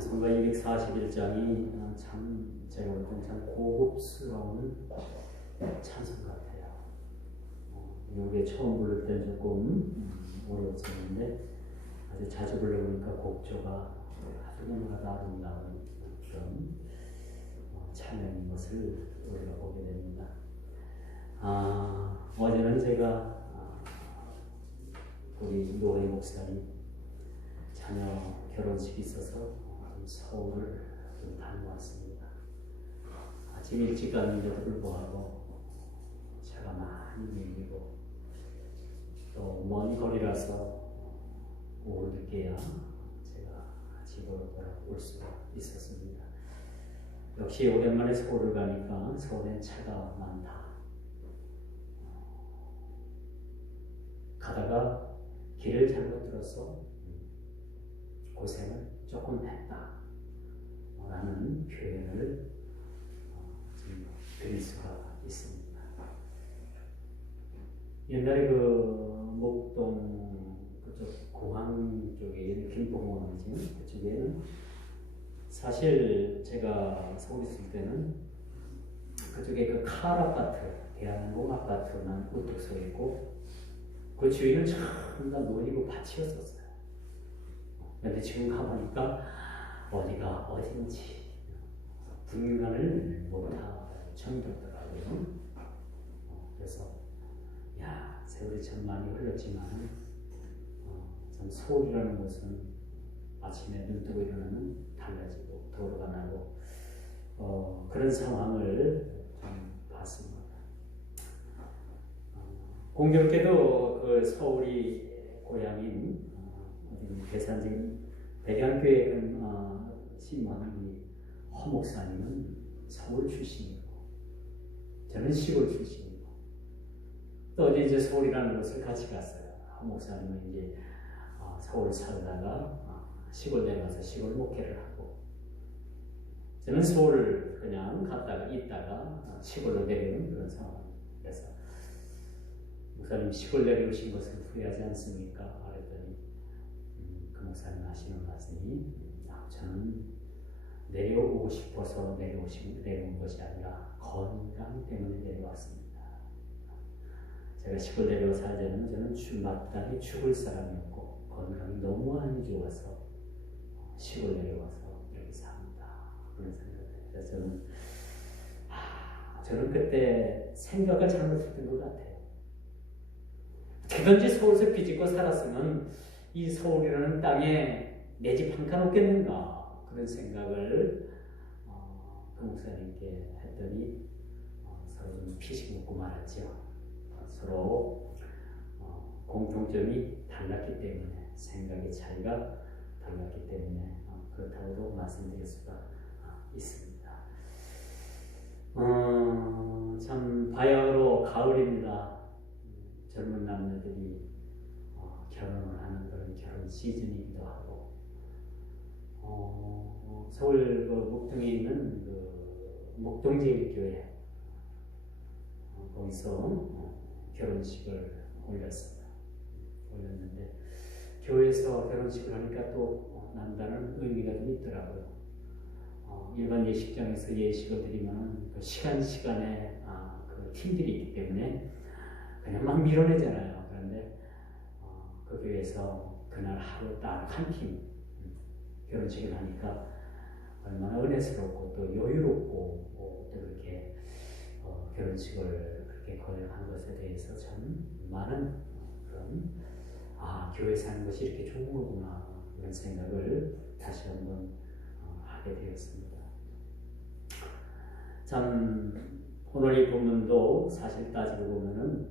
찬송가 241장이 참 제가 볼 때는 참 고급스러운 찬송 같아요. 이게 처음 부를 때는 조금 어려웠었는데 아주 자주 불러보니까 곡조가 아주 너무나도 아름다운 그런 찬양인 것을 우리가 보게 됩니다. 어제는 제가 우리 노회 목사님 자녀 결혼식이 있어서 서울을 좀 다녀왔습니다. 아침 일찍 갔는데도 불구하고 차가 많이 밀리고 또 먼 거리라서 오후 늦게야 제가 집으로 돌아올 수가 있었습니다. 역시 오랜만에 서울을 가니까 서울엔 차가 많다. 가다가 길을 잘못 들어서 고생을 조금 했다 라는 표현을 드릴 수가 있습니다. 옛날에 그 목동 그쪽 공항 쪽에 김포공항이지 그쪽에는 사실 제가 서울 있을 때는 그쪽에 그 칼 아파트, 대한항공 아파트만 우뚝 서 있고 그 주위는 전부 다 논이고 밭이었었어요. 근데 지금 가보니까 어디가 어딘지 분간을 못할 정도더라고요. 그래서 야, 세월이 참 많이 흘렀지만 참 서울이라는 곳은 아침에 눈 뜨고 일어나면 달라지고 도로가 나고 그런 상황을 좀 봤습니다. 공교롭게도 그 서울이 고향인 대산진 백양교회 신망이 허 목사님은 서울 출신이고 저는 시골 출신이고 또 어제 이제 서울이라는 곳을 같이 갔어요. 허 목사님은 이제 서울 살다가 시골 내려가서 시골 목회를 하고 저는 서울 그냥 갔다가 있다가 시골로 내려오는 그런 상황입니다. 그래서 목사님 시골 내려오신 것을 후회하지 않습니까? 그랬더니 그 목사님 하시는 말씀이 저는 내려오고 싶어서 내려온 것이 아니라 건강 때문에 내려왔습니다. 제가 시골 내려와서 살자면 저는 마땅히 죽을 사람이었고 건강이 너무 안 좋아서 시골 내려와서 이렇게 삽니다. 그런 생각을 해요. 그래서 저는 그때 생각을 잘못했던 것 같아요. 어떻게든지 서울에서 비집고 살았으면 이 서울이라는 땅에 내 집 한 칸 없겠는가 그런 생각을 그 목사님께 했더니 서로 좀 피식 먹고 말았죠. 서로 공통점이 달랐기 때문에 생각의 차이가 달랐기 때문에 그렇다고도 말씀드릴 수가 있습니다. 참 바야흐로 가을입니다. 젊은 남녀들이 결혼을 하는 그런 결혼 시즌이기도 하고 서울 그 목동에 있는 그 목동제일교회 거기서 결혼식을 올렸는데 교회에서 결혼식을 하니까 또 남다른 의미가 좀 있더라고요. 일반 예식장에서 예식을 드리면 그 시간에 그 팀들이 있기 때문에 그냥 막 밀어내잖아요. 그런데 그 교회에서 그날 하루 딱 한 팀 결혼식을 하니까 얼마나 은혜스럽고 또 여유롭고 또 이렇게 결혼식을 그렇게 거행한 것에 대해서 참 많은 그런 교회 사는 것이 이렇게 좋은 거구나 그런 생각을 다시 한번 하게 되었습니다. 참 오늘 이 본문도 사실 따지고 보면은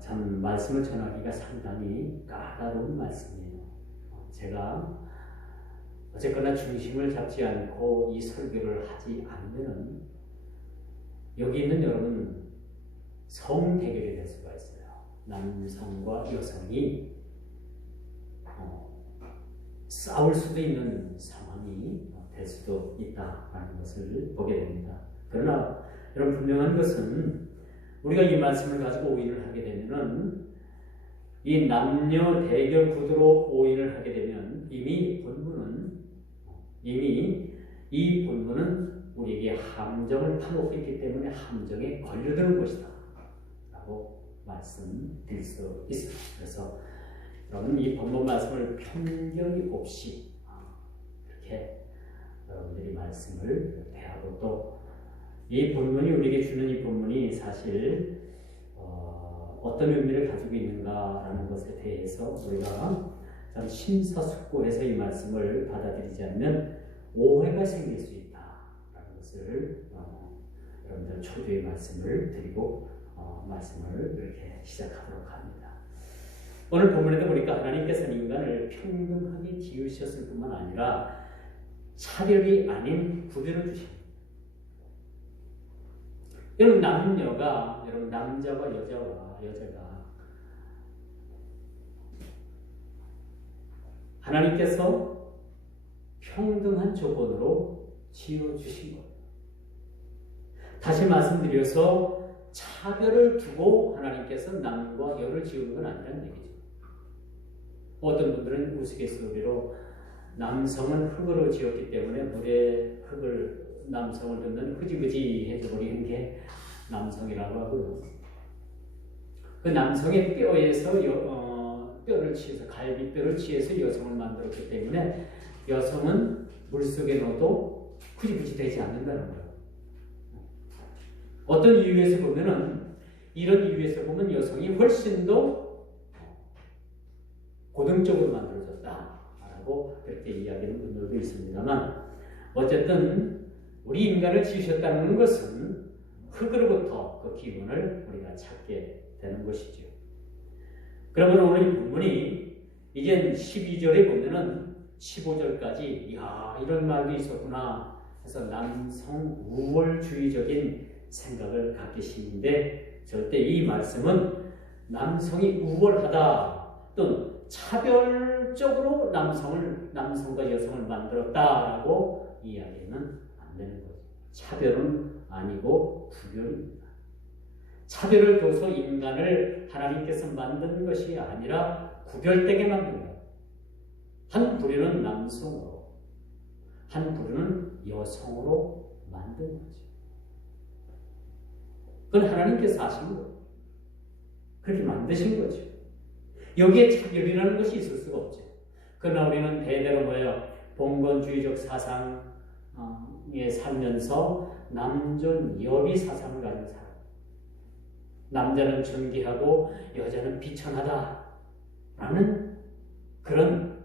참 말씀을 전하기가 상당히 까다로운 말씀이에요. 제가 어쨌거나 중심을 잡지 않고 이 설교를 하지 않으면 여기 있는 여러분 성 대결이 될 수가 있어요. 남성과 여성이 싸울 수도 있는 상황이 될 수도 있다라는 것을 보게 됩니다. 그러나 여러분 분명한 것은 우리가 이 말씀을 가지고 오인을 하게 되면은 이 남녀 대결 구도로 오인을 하게 되면 이미 이 본문은 우리에게 함정을 파놓고 있기 때문에 함정에 걸려드는 것이다 라고 말씀드릴 수 있습니다. 그래서 여러분 이 본문 말씀을 편견이 없이 이렇게 여러분들이 말씀을 대하고 또 이 본문이 우리에게 주는 이 본문이 사실 어떤 의미를 가지고 있는가라는 것에 대해서 우리가 참 심사숙고해서 이 말씀을 받아들이지 않으면 오해가 생길 수 있다라는 것을 여러분들 초두의 말씀을 드리고 말씀을 이렇게 시작하도록 합니다. 오늘 본문에도 보니까 하나님께서는 인간을 평등하게 지으셨을 뿐만 아니라 차별이 아닌 구별을 주십니다. 여러분 남자와 여자가 하나님께서 평등한 조건으로 지어주신 것. 다시 말씀드려서 차별을 두고 하나님께서 남과 여를 지우는 건 아니라는 얘기죠. 어떤 분들은 우스갯소리로 남성은 흙으로 지었기 때문에 물에 남성을 넣는 흐지부지해져 버리는 게 남성이라고 하고요. 그 남성의 뼈에서 뼈를 취해서 갈비뼈를 취해서 여성을 만들었기 때문에 여성은 물속에 넣어도 흐지부지 되지 않는다는 거예요. 어떤 이유에서 보면은 이런 이유에서 보면 여성이 훨씬 더 고등적으로 만들어졌다라고 그렇게 이야기하는 분들도 있습니다만 어쨌든 우리 인간을 지으셨다는 것은 흙으로부터 그 기운을 우리가 찾게 되는 것이죠. 그러면 오늘 이 본문이 이제 12절에 보면은 15절까지 이런 말도 있었구나 해서 남성 우월주의적인 생각을 갖게 시는데 절대 이 말씀은 남성이 우월하다 또는 차별적으로 남성과 여성을 만들었다라고 이야기는 안 되는 거죠. 차별은 아니고 구별입니다. 차별을 둬서 인간을 하나님께서 만든 것이 아니라 구별되게 만든 거예요. 한 부류는 남성으로, 한 부류는 여성으로 만든 거죠. 그건 하나님께서 하신 거예요. 그렇게 만드신 거죠. 여기에 차별이라는 것이 있을 수가 없죠. 그러나 우리는 대대로 봉건주의적 사상에 살면서 남존여비 사상을 가진 사람. 남자는 존귀하고 여자는 비천하다라는 그런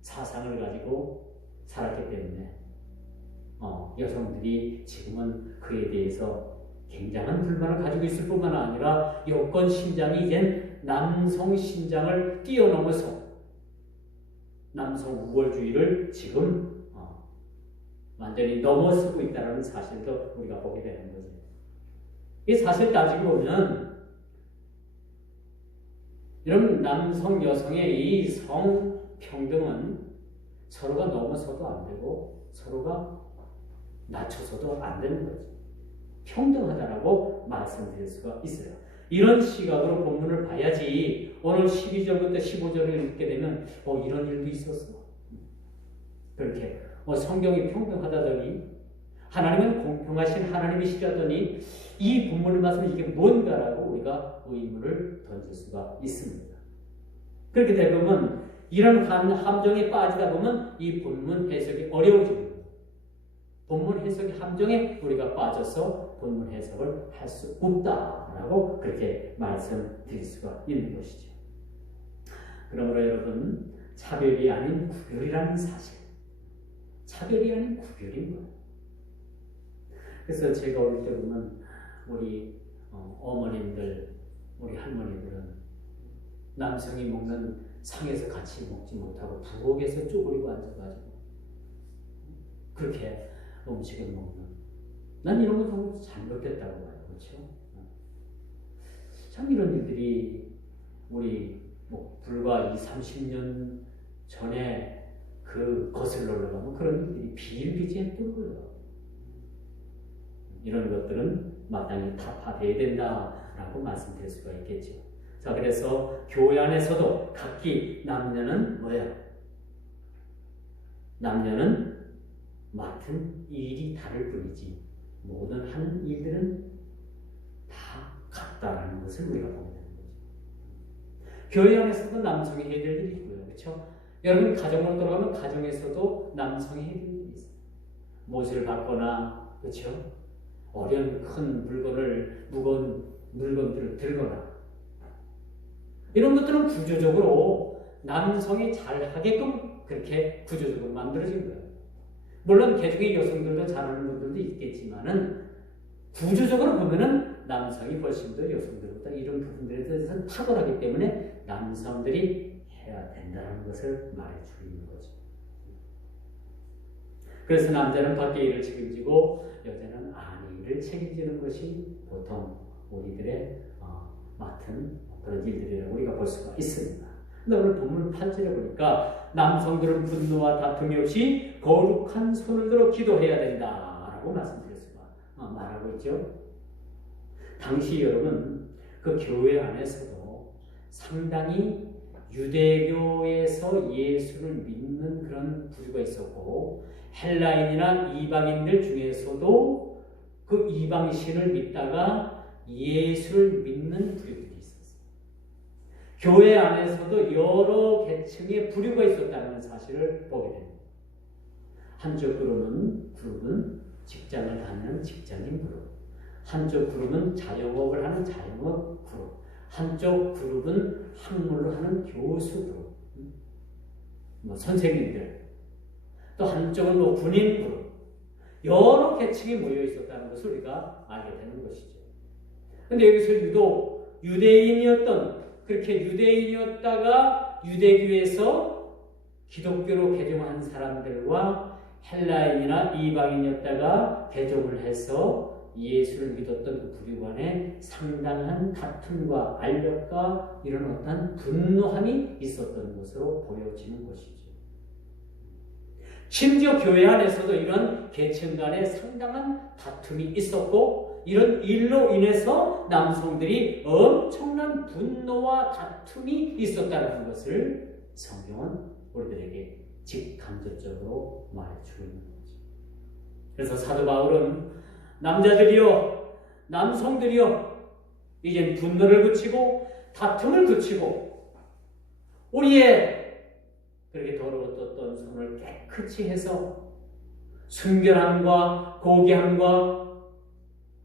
사상을 가지고 살았기 때문에 여성들이 지금은 그에 대해서 굉장한 불만을 가지고 있을 뿐만 아니라 여권 신장이 이젠 남성 신장을 뛰어넘어서 남성 우월주의를 지금 완전히 넘어서고 있다는 사실도 우리가 보게 되는 거죠. 이 사실 따지고 보면 이런 남성 여성의 이 성평등은 서로가 넘어서도 안 되고 서로가 낮춰서도 안 되는 거죠. 평등하다라고 말씀드릴 수가 있어요. 이런 시각으로 본문을 봐야지 오늘 12절부터 15절을 읽게 되면 이런 일도 있었어. 그렇게 성경이 평등하다더니 하나님은 공평하신 하나님이시라더니 이 본문을 말씀은 이게 뭔가라고 우리가 의문을 던질 수가 있습니다. 그렇게 되면 이런 함정에 빠지다 보면 이 본문 해석이 어려워집니다. 본문 해석의 함정에 우리가 빠져서 본문 해석을 할 수 없다라고 그렇게 말씀드릴 수가 있는 것이죠. 그러므로 여러분 차별이 아닌 구별이라는 사실, 차별이 아닌 구별인 거예요. 그래서 제가 어릴 때 보면 우리 어머님들, 우리 할머니들은 남성이 먹는 상에서 같이 먹지 못하고 부엌에서 쪼그리고 앉아가지고 그렇게 음식을 먹는, 난 이런 거 정말 잘못됐다고 봐요. 그렇죠? 참 이런 일들이 우리 불과 20-30년 전에 그 거슬러 올라가면 그런 일들이 비일비재했던 거예요. 이런 것들은 마땅히 타파돼야 된다라고 말씀드릴 수가 있겠죠. 자, 그래서 교회 안에서도 각기 남녀는 뭐예요? 남녀는 맡은 일이 다를 뿐이지 모든 하는 일들은 다 같다라는 것을 우리가 보게 되는 거죠. 교회 안에서도 남성이 해야 될 일이 있고요. 그렇죠? 여러분 가정으로 돌아가면 가정에서도 남성이 해야 될 일이 있어요. 모시를 받거나 그렇죠? 어려운 큰 물건을 무거운 물건들을 들거나 이런 것들은 구조적으로 남성이 잘하게끔 그렇게 구조적으로 만들어진 거예요. 물론 개중의 여성들도 잘하는 분들도 있겠지만은 구조적으로 보면은 남성이 훨씬 더 여성들보다 이런 부분들에 대해서는 탁월하기 때문에 남성들이 해야 된다는 것을 말해주고 있는 거죠. 그래서 남자는 밖의 일을 책임지고 여자는 안의 일을 책임지는 것이 보통 우리들의 맡은 그런 일들이라고 우리가 볼 수가 있습니다. 근데 오늘 본문 8절에 보니까 남성들은 분노와 다툼이 없이 거룩한 손을 들어 기도해야 된다라고 말하고 있죠. 당시 여러분 그 교회 안에서도 상당히 유대교에서 예수를 믿는 그런 부류가 있었고 헬라인이나 이방인들 중에서도 그 이방신을 믿다가 예수를 믿는 부류들이 있었어요. 교회 안에서도 여러 계층의 부류가 있었다는 사실을 보게 됩니다. 한쪽 그룹은 직장을 다니는 직장인 그룹, 한쪽 그룹은 자영업을 하는 자영업 그룹, 한쪽 그룹은 학문을 하는 교수 그룹, 선생님들, 또 한쪽은 군인 그룹, 여러 계층이 모여 있었다는 것을 우리가 알게 되는 것이죠. 근데 여기서 유독 그렇게 유대인이었다가 유대교에서 기독교로 개종한 사람들과 헬라인이나 이방인이었다가 개종을 해서 예수를 믿었던 그 부류 간에 상당한 다툼과 알력과 이런 어떤 분노함이 있었던 것으로 보여지는 것이죠. 심지어 교회 안에서도 이런 계층 간에 상당한 다툼이 있었고 이런 일로 인해서 남성들이 엄청난 분노와 다툼이 있었다는 것을 성경은 우리들에게 직간접적으로 말해주고 있는 거죠. 그래서 사도 바울은 남자들이여 남성들이여 이젠 분노를 그치고 다툼을 그치고 우리의 그렇게 더러웠던 손을 깨끗이 해서 순결함과 고귀함과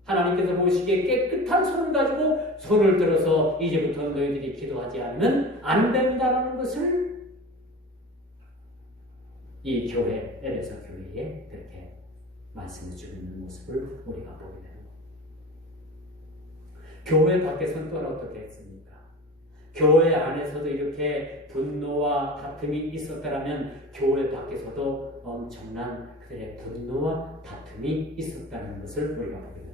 하나님께서 보시기에 깨끗한 손을 가지고 손을 들어서 이제부터 너희들이 기도하지 않으면 안 된다는 것을 이 교회, 에베소 교회에 그렇게 말씀해 주고 있는 모습을 우리가 보게 됩니다. 교회 밖에서는 또 어떻게 했습니까? 교회 안에서도 이렇게 분노와 다툼이 있었다면 교회 밖에서도 엄청난 그들의 분노와 다툼이 있었다는 것을 우리가 보게 됩니다.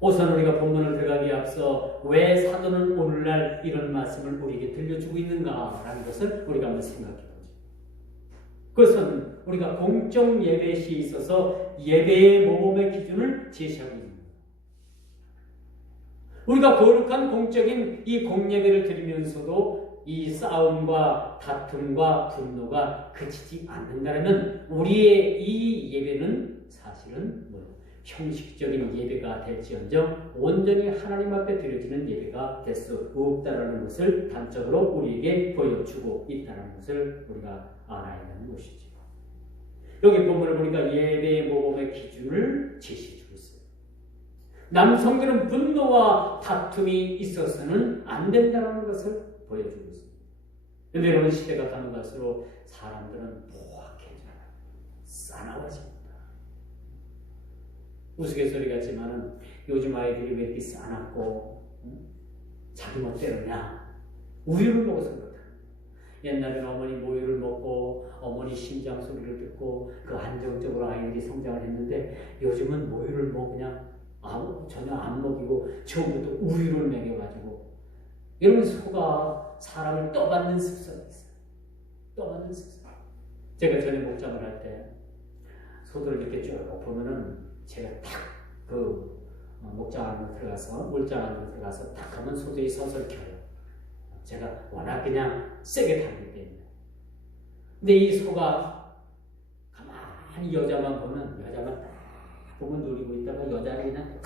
우선 우리가 본문을 들어가기에 앞서 왜 사도는 오늘날 이런 말씀을 우리에게 들려주고 있는가라는 것을 우리가 한번 생각해 보죠. 그것은 우리가 공적 예배 시에 있어서 예배의 모범의 기준을 제시하고 있는 거예요. 우리가 거룩한 공적인 이 공예배를 드리면서도 이 싸움과 다툼과 분노가 그치지 않는다면 우리의 이 예배는 사실은 형식적인 예배가 될지언정 온전히 하나님 앞에 드려지는 예배가 될 수 없다는 것을 단적으로 우리에게 보여주고 있다는 것을 우리가 알아야 하는 것이죠. 여기 본문을 보니까 예배의 모범의 기준을 제시해주고 있어요. 남성들은 분노와 다툼이 있어서는 안 된다는 것을 보여주고 있습니다. 그런데 이런 시대가 가는 갈수록 사람들은 포악해져요. 싸나워집니다. 우스갯소리 같지만은 요즘 아이들이 왜 이렇게 싸납고 자기 멋대로냐 우유를 먹어서 그렇다. 옛날에는 어머니 모유를 먹고 어머니 심장 소리를 듣고 그 안정적으로 아이들이 성장을 했는데 요즘은 모유를 그냥 전혀 안 먹이고 처음부터 우유를 먹여가지고 이러면 소가 사람을 떠받는 습성이 있어요. 떠받는 습성. 제가 전에 목장을 할 때 소들을 이렇게 쭉 보면은 제가 딱 목장 안으로 들어가서 물장 안으로 들어가서 딱 하면 소들이 서서 켜요. 제가 워낙 그냥 세게 타기 때문에. 근데 이 소가 가만히 여자만 보면 여자만 딱 보면 노리고 있다가 여자를 그냥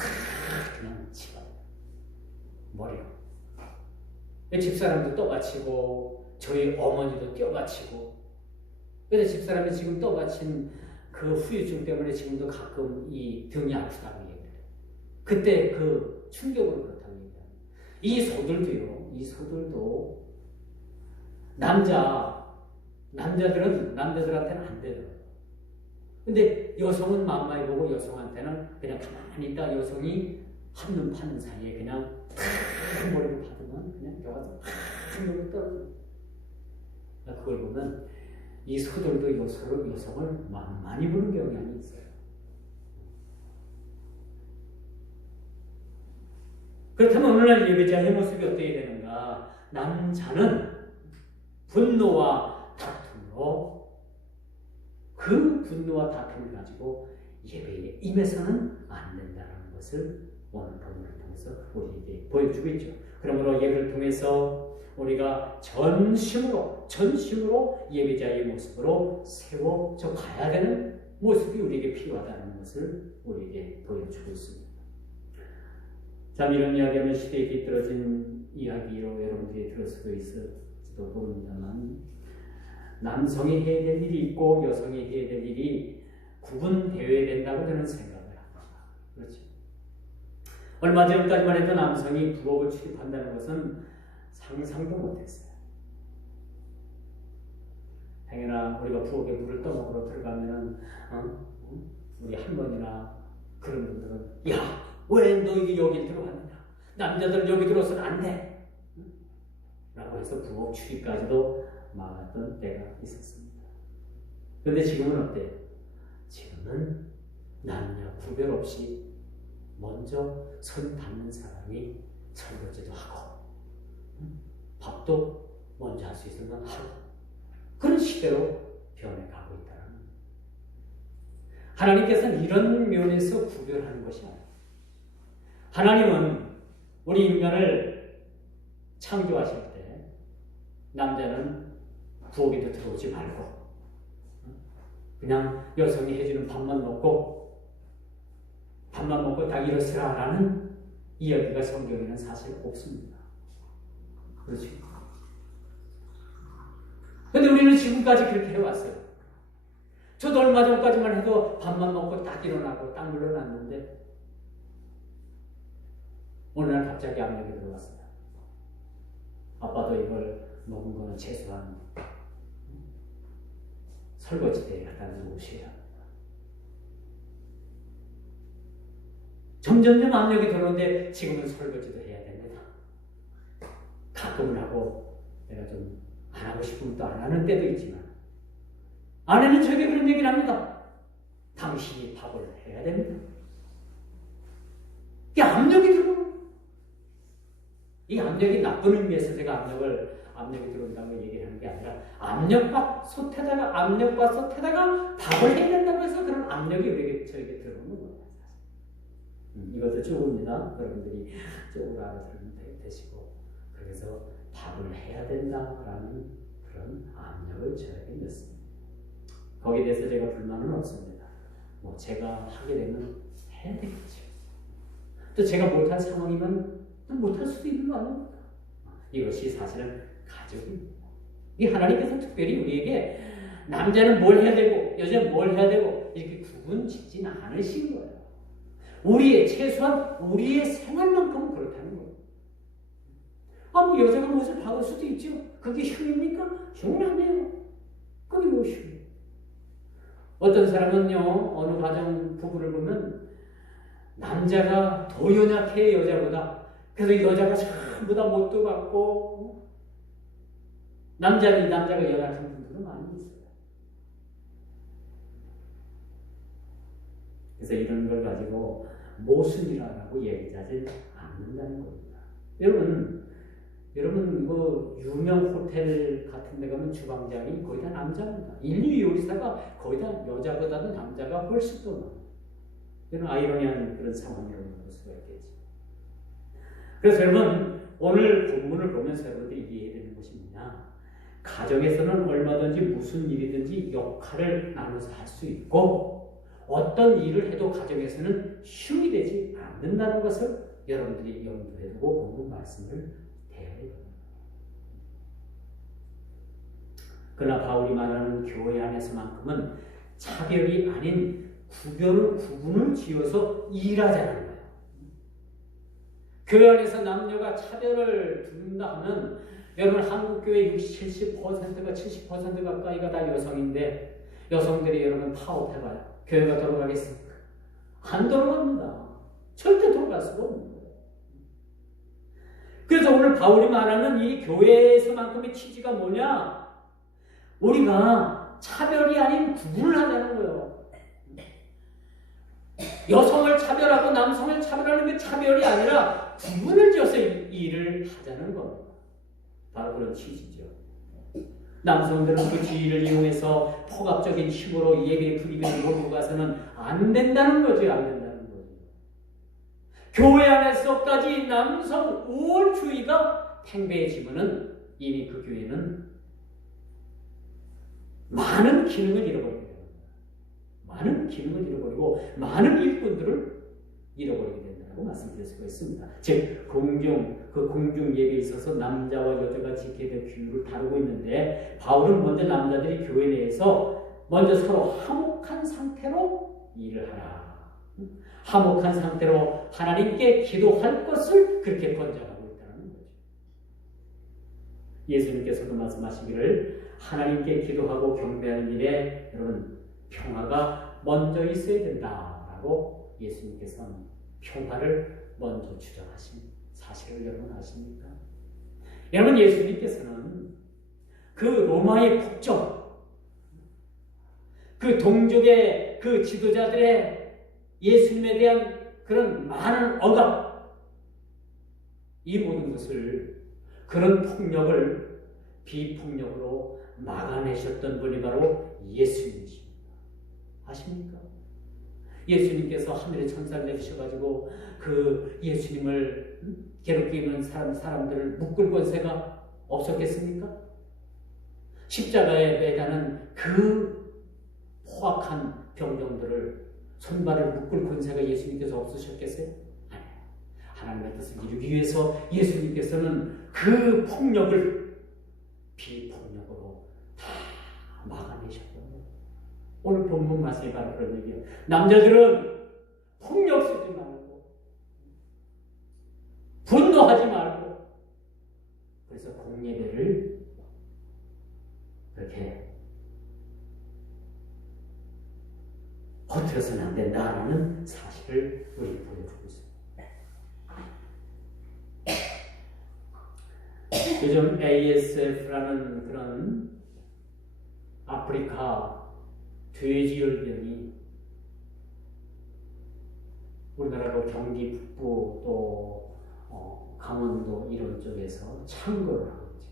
치워 머리로. 집사람도 떠받치고 저희 어머니도 뛰어받치고. 그래서 집사람이 지금 떠받친 그 후유증 때문에 지금도 가끔 이 등이 아프다고 얘기해요. 그때 그 충격으로 그렇다고 얘기해요. 이 소들도 남자들한테는 안 되더라고요. 근데 여성은 만만히 보고 여성한테는 그냥 가만히 있다 여성이 한눈 파는 사이에 그냥 탁 머리를 받으면 그냥 들어가서 탁 머리를 떨어져요. 그걸 보면 이 소들도 여성을 만만히 보는 경향이 있어요. 그렇다면 오늘날 예배자의 모습이 어떻게 되는가? 남자는 분노와 다툼으로 그 분노와 다툼을 가지고 예배에 임해서는 안 된다는 것을 오늘 본문을 통해서 우리에게 보여주고 있죠. 그러므로 예배를 통해서 우리가 전심으로 예배자의 모습으로 세워져 가야 되는 모습이 우리에게 필요하다는 것을 우리에게 보여주고 있습니다. 참 이런 이야기하면 시대에 뒤떨어진 이야기로 여러분들이 들을 수도 있을지도 모릅니다만 남성이 해야 될 일이 있고 여성이 해야 될 일이 구분되어야 된다고 저는 생각을 합니다. 그렇죠. 얼마 전까지만 해도 남성이 부엌을 출입한다는 것은 상상도 못했어요. 당연히 우리가 부엌에 물을 떠먹으러 들어가면 우리 할머니나 그런 분들은 야! 왜 너희들이 여기 들어왔느냐? 남자들은 여기 들어서는 안 돼! 라고 해서 부엌 출입까지도 막았던 때가 있었습니다. 그런데 지금은 어때요? 지금은 남녀 구별 없이 먼저 손 닿는 사람이 설거지도 하고 밥도 먼저 할 수 있으면 하고 그런 시대로 변해가고 있다는 거예요. 하나님께서는 이런 면에서 구별하는 것이 아니에요. 하나님은 우리 인간을 창조하실 때 남자는 부엌에도 들어오지 말고 그냥 여성이 해주는 밥만 먹고 딱 일어서라라는 이야기가 성경에는 사실 없습니다. 그렇죠? 근데 우리는 지금까지 그렇게 해왔어요. 저도 얼마 전까지만 해도 밥만 먹고 딱 일어나고 딱 물러났는데 어느 날 갑자기 압력이 들어왔어요. 아빠도 이걸 먹은 거는 최소한 설거지대에 갖다 놓으셔야 합니다. 점점점 압력이 들어오는데 지금은 설거지도 해야 됩니다. 가끔은 하고 내가 좀 안 하고 싶으면 또 안 하는 때도 있지만 아내는 저에게 그런 얘기를 합니다. 당신이 밥을 해야 됩니다. 이게 압력이 들어오는 이 압력이 나쁜 의미에서 제가 압력이 들어온다고 얘기를 하는 게 아니라 압력받솥에다가 밥을 해야 된다고 해서 그런 압력이 저에게 들어오는 거예요. 이것도 좋습니다. 여러분들이 쪽으로 알아들으면 되시고 그래서 밥을 해야 된다라는 그런 압력을 저에게 넣습니다. 거기에 대해서 제가 불만은 없습니다. 제가 하게 되면 해야 되겠죠. 또 제가 못할 상황이면 또 못할 수도 있는 거 아닙니까? 이것이 사실은 가족입니다. 이 하나님께서 특별히 우리에게 남자는 뭘 해야 되고 여자는 뭘 해야 되고 이렇게 구분 짓진 않으신 거예요. 최소한 우리의 생활만큼은 그렇다는 거예요. 여자가 무엇을 받을 수도 있죠. 그게 흉입니까? 흉은 아니에요. 그게 무엇이에요? 어떤 사람은요, 어느 가정 부부를 보면 남자가 더 연약해 여자보다. 그래서 여자가 전부 다 못도 받고 남자가 연약한 분들은 많이 있어요. 그래서 이런 걸 가지고 모순이라고 얘기하지 않는다는 겁니다. 여러분 이거 유명 호텔 같은 데 가면 주방장이 거의 다 남자입니다. 인류 요리사가 거의 다 여자보다도 남자가 훨씬 더 많아요. 이런 아이러니한 그런 상황이라고 볼 수가 있겠죠. 그래서 여러분 오늘 본문을 보면서 여러분들이 이해해야 되는 것이 뭐냐? 가정에서는 얼마든지 무슨 일이든지 역할을 나눠서 할 수 있고 어떤 일을 해도 가정에서는 흉이 되지 않는다는 것을 여러분들이 염두에 두고 본문 말씀을 대해야 됩니다. 그러나 바울이 말하는 교회 안에서만큼은 차별이 아닌 구분을 지어서 일하자는 거예요. 교회 안에서 남녀가 차별을 두는다 하면 여러분 한국교회 70%가 70% 가까이가 다 여성인데 여성들이 여러분 파업해봐요. 교회가 돌아가겠습니까? 안 돌아갑니다. 절대 돌아갈 수가 없는 거예요. 그래서 오늘 바울이 말하는 이 교회에서만큼의 취지가 뭐냐? 우리가 차별이 아닌 구분을 하자는 거예요. 여성을 차별하고 남성을 차별하는 게 차별이 아니라 구분을 지어서 일을 하자는 겁니다. 바로 그런 취지죠. 남성들은 그 지위를 이용해서 폭압적인 힘으로 예배 분위기를 몰고 가서는 안 된다는 거죠. 안 된다는 거죠. 교회 안에서까지 남성 우월주의가 팽배해지면은 이미 그 교회는 많은 기능을 잃어버리게 됩니다. 많은 기능을 잃어버리고 많은 일꾼들을 잃어버리게 된다고 말씀드릴 수가 있습니다. 즉 공중 예배에 있어서 남자와 여자가 지켜야 될 규율을 다루고 있는데 바울은 먼저 남자들이 교회 내에서 먼저 서로 화목한 상태로 일을 하라. 화목한 상태로 하나님께 기도할 것을 그렇게 권장하고 있다는 거죠. 예수님께서도 말씀하시기를 하나님께 기도하고 경배하는 일에 여러분 평화가 먼저 있어야 된다라고 예수님께서는 평화를 먼저 주장하신 사실을 여러분 아십니까? 여러분 예수님께서는 그 로마의 국정, 그 동족의 그 지도자들의 예수님에 대한 그런 많은 억압, 이 모든 것을 그런 폭력을 비폭력으로 막아내셨던 분이 바로 예수님이십니다. 아십니까? 예수님께서 하늘의 천사를 내리셔가지고 그 예수님을 괴롭히는 사람들을 묶을 권세가 없었겠습니까? 십자가에 매다는 그 포악한 병정들을 손발을 묶을 권세가 예수님께서 없으셨겠어요? 아니에요. 하나님의 뜻을 이루기 위해서 예수님께서는 그 폭력을 비폭력으로 다 막아내셨거든요. 오늘 본문 말씀이 바로 그런 얘기예요. 남자들은 폭력 쓰지 말고 분노하지 말고 그래서 공예배를 그렇게 허투루서는 안 된다라는 사실을 우리에게 보여주고 있습니다. 요즘 ASF라는 그런 아프리카 돼지열병이 우리나라로 경기 북부 또 강원도 이런 쪽에서 창궐을 하고 있죠.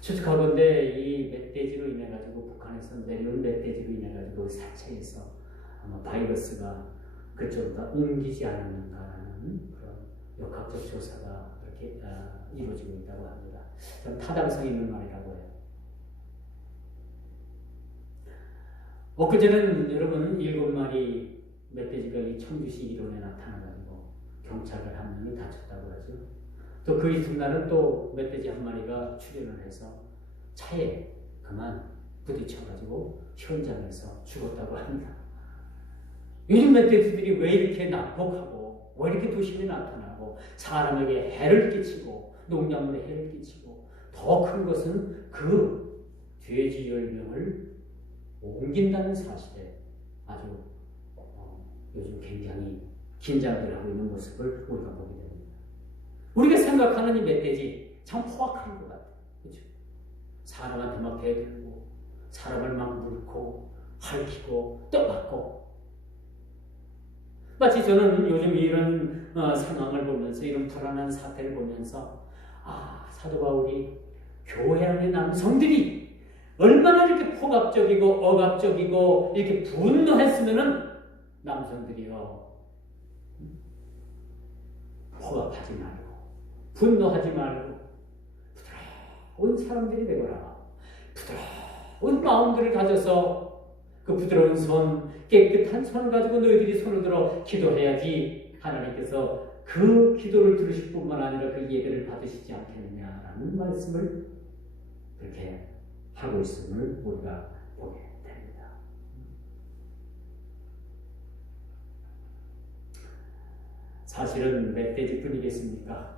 추측하건대 이 멧돼지로 인해 가지고 북한에서 내려온 멧돼지로 인해 가지고 사체에서 아마 바이러스가 그쪽으로 옮기지 않았는가라는 그런 역학적 조사가 그렇게 이루어지고 있다고 합니다. 좀 타당성 있는 말이라고 해요. 엊그제는 여러분 7마리 멧돼지가 이 청주시 일원에 나타나가지고 경찰을 한 명이 다쳤다고 하죠. 또 그 이튿날은 또 멧돼지 한 마리가 출현을 해서 차에 그만 부딪혀가지고 현장에서 죽었다고 합니다. 요즘 멧돼지들이 왜 이렇게 난폭하고 왜 이렇게 도심에 나타나고 사람에게 해를 끼치고 농작물에 해를 끼치고 더 큰 것은 그 돼지 열명을 옮긴다는 사실에 아주 요즘 굉장히 긴장을 하고 있는 모습을 우리가 보게 됩니다. 우리가 생각하는 이 멧돼지 참 포악한 것 같아요. 그렇죠? 사람한테 막 대들고 사람을 막 물고 핥히고 떠받고 마치 저는 요즘 이런 상황을 보면서 이런 불안한 사태를 보면서 사도 바울이 교회 안의 남성들이 얼마나 이렇게 폭압적이고 억압적이고 이렇게 분노했으면은 남성들이요 포갑하지 말고 분노하지 말고 부드러운 사람들이 되거라. 부드러운 마음들을 가져서 그 부드러운 손, 깨끗한 손을 가지고 너희들이 손을 들어 기도해야지 하나님께서 그 기도를 들으실 뿐만 아니라 그 예배를 받으시지 않겠느냐라는 말씀을 그렇게 하고 있음을 우리가 보게 됩니다. 사실은 멧돼지뿐이겠습니까?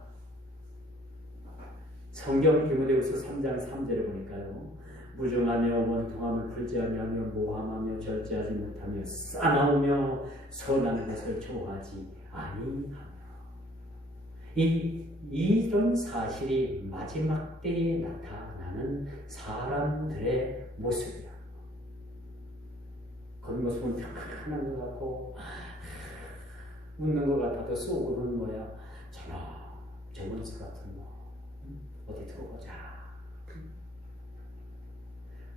성경 디모데후서 3장 3절에 보니까요. 무정하며 원통함을 풀지 아니하며 모함하며 절제하지 못하며 싸나우며 선한 것을 좋아하지 아니하며 이런 사실이 마지막 때에 나타나는 사람들의 모습이다. 겉모습은 편안한 것 같고 웃는 것 같아도 속으로는 뭐야? 저먼스 같은 거 어디 들어보자.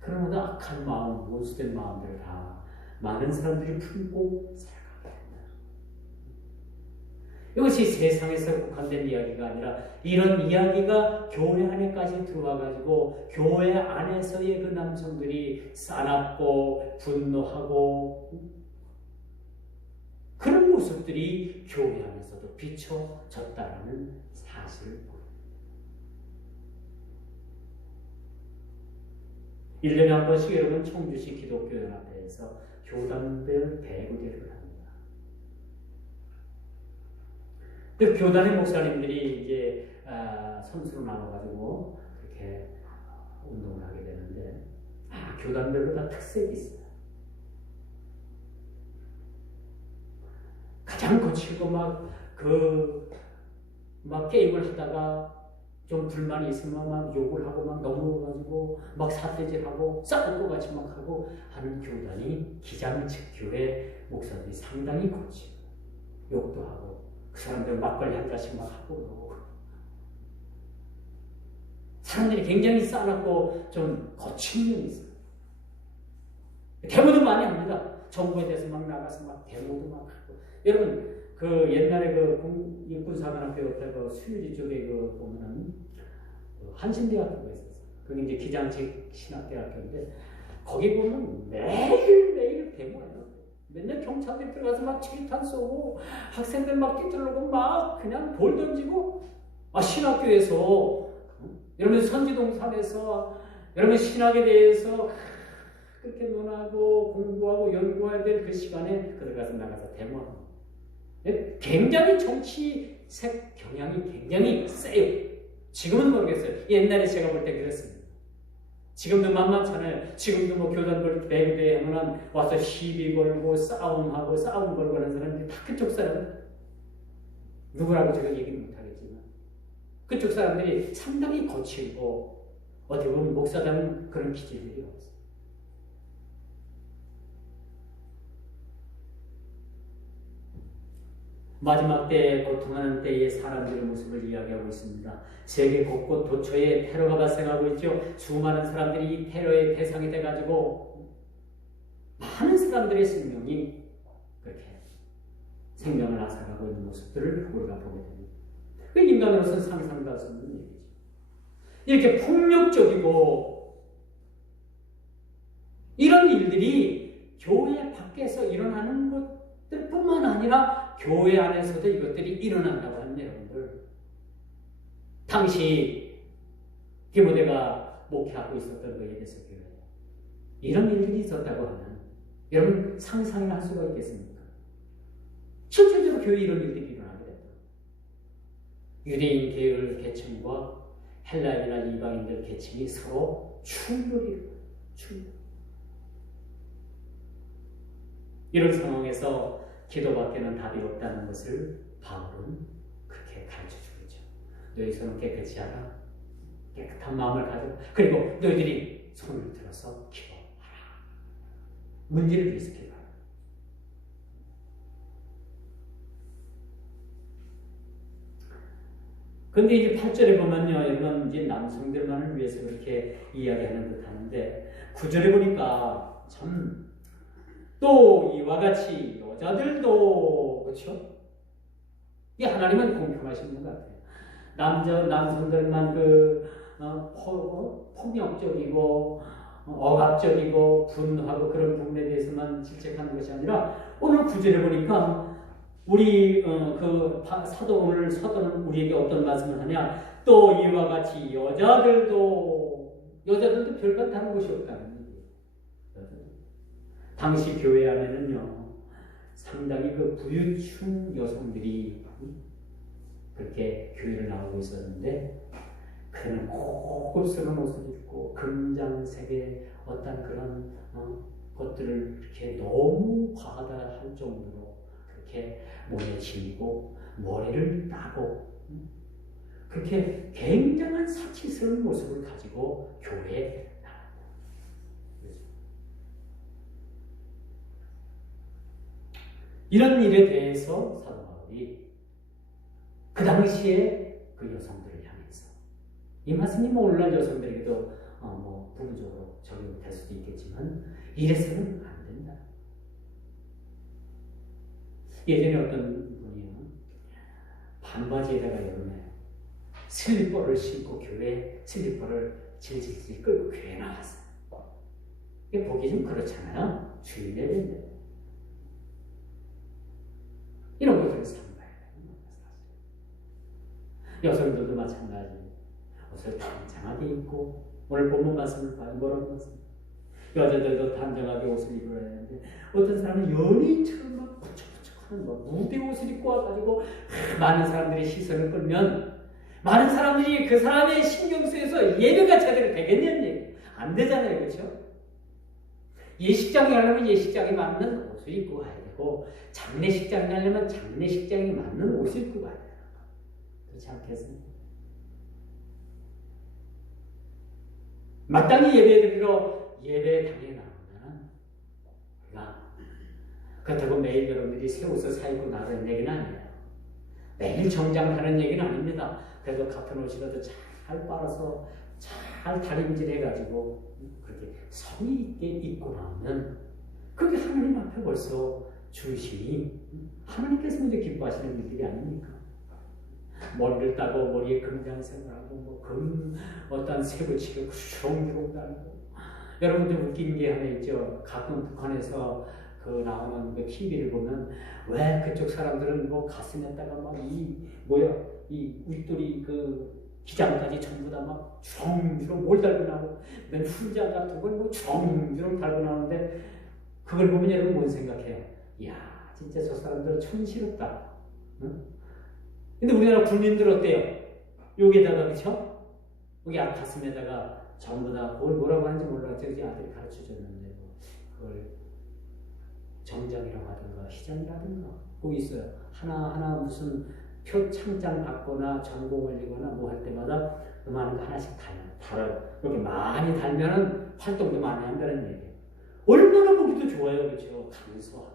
그러나 악한 마음, 원수된 마음들을 다 많은 사람들이 품고 살아가게 된다. 이것이 세상에서 국한된 이야기가 아니라 이런 이야기가 교회 안에까지 들어와가지고 교회 안에서의 그 남성들이 싸납고 분노하고 그런 모습들이 교회 안에서도 비춰졌다라는 사실을 보입니다. 1년에 한 번씩 여러분 청주시 기독교연합회에서 교단별 배구대회를 합니다. 그 교단의 목사님들이 이제 선수로 나눠가지고 그렇게 운동을 하게 되는데 교단별로 다 특색이 있어요. 가장 거칠고 막 게임을 하다가 좀 불만이 있으면 막 욕을 하고 막 넘어가지고 막 삿대질하고 싸울 것 같이 막 하고 하는 교단이 기장측 교회 목사들이 상당히 거치고 욕도 하고 그 사람들 막걸리 한 잔씩 막 하고 그러고 사람들이 굉장히 싸납고 좀 거친 면이 있어요. 데모도 많이 합니다. 정부에 대해서 막 나가서 막 데모도 막 하고 여러분 그 옛날에 그 육군사관학교 옆에 그 수유지 쪽에 그 보면은 한신대학교가 있었어요. 그게 이제 기장직 신학대학교인데 거기 보면 매일 데모예요. 맨날 경찰들이 들어가서 막 치기탄 쏘고 학생들 막 뛰들고 막 그냥 돌 던지고 신학교에서 여러분 선지동산에서 여러분 신학에 대해서 그렇게 논하고 공부하고 연구해야 될 그 시간에 들어가서 나가서 데모하고 굉장히 정치색 경향이 굉장히 세요. 지금은 모르겠어요. 옛날에 제가 볼 때 그랬습니다. 지금도 만만찮아요. 지금도 뭐 교단별 배구대회 하면 와서 시비 걸고 싸움 걸고 하는 사람들이 다 그쪽 사람. 누구라고 제가 얘기는 못하겠지만 그쪽 사람들이 상당히 거칠고 어떻게 보면 목사다운 그런 기질들이 없어요. 마지막 때에 고통하는 때의 사람들의 모습을 이야기하고 있습니다. 세계 곳곳 도처에 테러가 발생하고 있죠. 수많은 사람들이 이 테러의 대상이 돼가지고 많은 사람들의 생명이 그렇게 생명을 앗아가고 있는 모습들을 우리가 보게 됩니다. 그 인간으로서는 상상도 할 수 없는 얘기죠. 이렇게 폭력적이고 이런 일들이 교회 밖에서 일어나는 것들뿐만 아니라 교회 안에서도 이것들이 일어난다고 하는 여러분들. 당시 디모데가 목회하고 있었던 그 에베소 교회 이런 일들이 있었다고 하면 여러분 상상이나 할 수가 있겠습니까? 실제로 교회에 이런 일들이 일어나게 됐다. 유대인 계열 계층과 헬라인이나 이방인들 계층이 서로 충돌이 이런 상황에서 기도밖에는 답이 없다는 것을 바울은 그렇게 가르쳐주고 있죠. 너희 손은 깨끗이 하라. 깨끗한 마음을 가져. 그리고 너희들이 손을 들어서 기도하라. 문제를 위해서 기도하라. 근데 이제 8절에 보면요, 여러분 이제 남성들만을 위해서 그렇게 이야기하는 듯 하는데 9절에 보니까 참 또 이와 같이 여자들도 그렇죠? 이 하나님은 공평하신 것 같아요. 남성들만 폭력적이고 억압적이고 분노하고 그런 부분에 대해서만 질책하는 것이 아니라 오늘 구절에 보니까 우리 오늘 사도는 우리에게 어떤 말씀을 하냐? 또 이와 같이 여자들도 별반 다른 것이 없다는 얘기예요. 당시 교회 안에는요 상당히 부유층 여성들이 그렇게 교회를 나오고 있었는데 그는 고급스러운 옷을 입고 금장색의 어떤 그런 것들을 이렇게 너무 과하다 할 정도로 그렇게 몸에 지니고 머리를 따고 그렇게 굉장한 사치스러운 모습을 가지고 교회에 나왔다. 이런 일에 대해서 사도 바울이 그 당시에 그 여성들을 향해서 이 말씀이 오늘날 여성들에게도 부분적으로 적용될 수도 있겠지만 이래서는 안 된다. 예전에 어떤 분이요 반바지에다가 여름에 슬리퍼를 신고 교회 슬리퍼를 질질 끌고 교회에 나왔어요. 이게 보기 좀 그렇잖아요. 주일 예배인데 이런 것들을 삼가야 되는 거예요. 여성들도 마찬가지예요. 옷을 단정하게 입고 오늘 본문 말씀을 봐요. 뭐라고 했습니까? 여자들도 단정하게 옷을 입어야 하는데 어떤 사람은 연예인처럼 막 부쩍부쩍하는 무대 옷을 입고 와가지고 많은 사람들의 시선을 끌면 많은 사람들이 그 사람의 신경 쓰여서 예배가 제대로 되겠냐는 얘기 안 되잖아요. 그렇죠? 예식장에 가려면 예식장에 맞는 옷을 입고 가야 되고 장례식장에 가려면 장례식장에 맞는 옷을 입고 가야 돼요. 그렇지 않겠습니까? 마땅히 예배드리러 예배당에 나오면 그렇다고 매일 여러분들이 새 옷을 사입고 나가는 얘기는 아니에요. 매일 정장하는 얘기는 아닙니다. 그래도 같은 옷이라도 잘 빨아서 잘 다림질해가지고 그렇게 성의 있게 입고 나오면 그게 하나님 앞에 벌써 주심이 하나님께서 먼저 기뻐하시는 일들이 아닙니까? 머리를 따고 머리에 금장색을 하고 어떤 색을 주렁주렁 달고 여러분들 웃긴 게 하나 있죠. 가끔 북한에서 나오는 TV를 보면 왜 그쪽 사람들은 가슴에다가 이 윗돌이 기장까지 전부 다 막 주렁주렁 뭘 달고 나오고 맨 훈자 같은 걸 주렁주렁 달고 나오는데 그걸 보면 여러분 뭔 생각해요? 이야 진짜 저 사람들 촌스럽다. 응? 근데 우리나라 군인들 어때요? 여기에다가 그쵸? 여기 가슴에다가 전부 다 그걸 뭐라고 하는지 몰라. 저기 아들이 가르쳐줬는데 그걸 정장이라고 하든가 희장이라든가 거기 있어요. 하나하나 무슨 표창장 받거나 전공 올리거나 할 때마다 그만한 거 하나씩 달아요. 이렇게 많이 달면은 활동도 많이 한다는 얘기예요. 얼마나 보기도 좋아요. 그렇죠? 간소하고.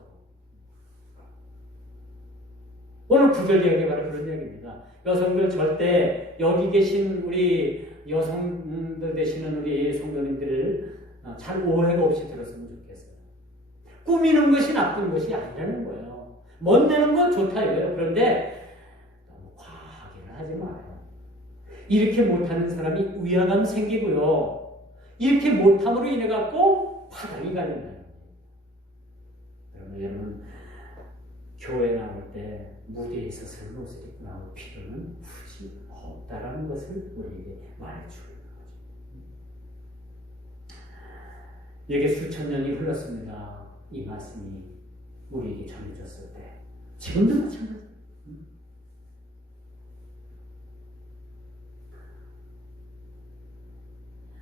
오늘 구절 이야기 바로 그런 이야기입니다. 여성들 절대 여기 계신 우리 여성들 되시는 우리 성도님들을 잘 오해가 없이 들었으면 좋겠어요. 꾸미는 것이 나쁜 것이 아니라는 거예요. 멋내는 건 좋다 이거예요. 그런데 너무 과하게는 하지 마요. 이렇게 못하는 사람이 위화감 생기고요. 이렇게 못함으로 인해 갖고 파당이 갈린다. 그러면 여러분 교회 나올 때 무대에서 슬픈 옷을 입고 나올 필요는 굳이 없다라는 것을 우리에게 말해주는 거죠. 이렇게 수천 년이 흘렀습니다. 이 말씀이 우리에게 전해졌을 때 지금도 마찬가지입니다.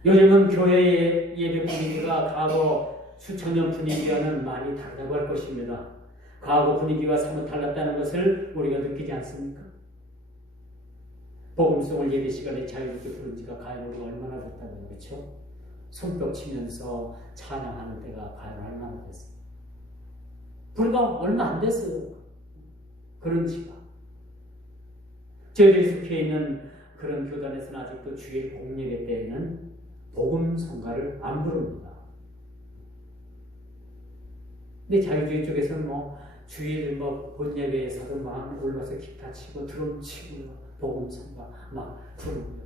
요즘은 교회의 예배 분위기가 과거 수천 년 분위기와는 많이 다르다고 할 것입니다. 과거 분위기와 사뭇 달랐다는 것을 우리가 느끼지 않습니까? 복음송을 예배 시간에 자유롭게 부른 지가 과연 우리가 얼마나 됐다는 거죠? 손뼉 치면서 찬양하는 때가 과연 얼마나 됐어요? 불과 얼마 안 됐어요. 그런 지가. 저희들이 속해 있는 그런 교단에서는 아직도 주일 공예배 때에는 복음성가를 안 부릅니다. 근데 자유주의 쪽에서는 주일 본예배에서도 막 올라서 기타 치고 드럼 치고 복음 선가 막 부르고요.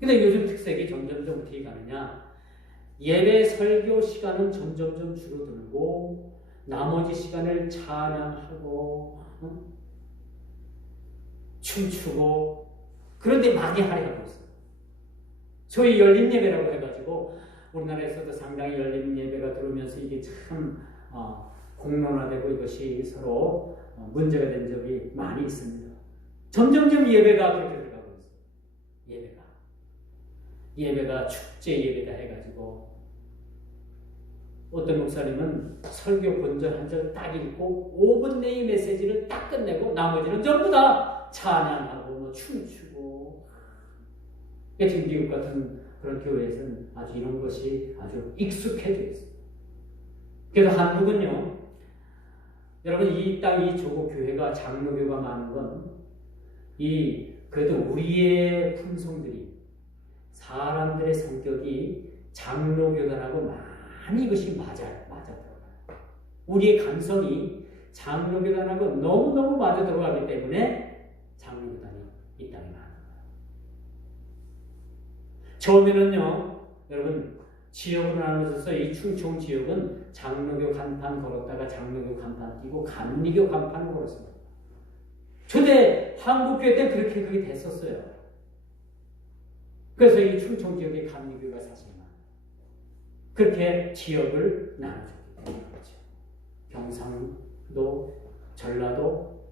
근데 요즘 특색이 점점점 어떻게 가느냐? 예배 설교 시간은 점점점 줄어들고 나머지 시간을 찬양하고 춤추고 그런데 많이 할애하고 있어요. 소위 열린 예배라고 해가지고 우리나라에서도 상당히 열린 예배가 들어오면서 이게 참 공론화되고 이것이 서로 문제가 된 적이 많이 있습니다. 점점점 예배가 그렇게 들어가고 있어요. 예배가 축제 예배다 해가지고 어떤 목사님은 설교 본절 한 절 딱 읽고 5분 내의 메시지를 딱 끝내고 나머지는 전부 다 찬양하고 춤추고 지금 미국 같은 그런 교회에서는 아주 이런 것이 아주 익숙해져 있어요. 그래서 한국은요, 여러분 이 땅 이 조국 교회가 장로교가 많은 건 그래도 우리의 품성들이 사람들의 성격이 장로교단하고 많이 이것이 맞아 들어가요. 우리의 감성이 장로교단하고 너무너무 맞아 들어가기 때문에 장로교단이 이 땅에 많은 거예요. 처음에는요, 여러분 지역으로 나눠져서 이 충청 지역은 장로교 간판 걸었다가 장로교 간판 띄고 감리교 간판 걸었습니다. 초대 한국교회 때 그게 됐었어요. 그래서 이 충청 지역에 감리교가 사실 많아요. 그렇게 지역을 나눠줬기 때문에 그렇죠. 경상도, 전라도,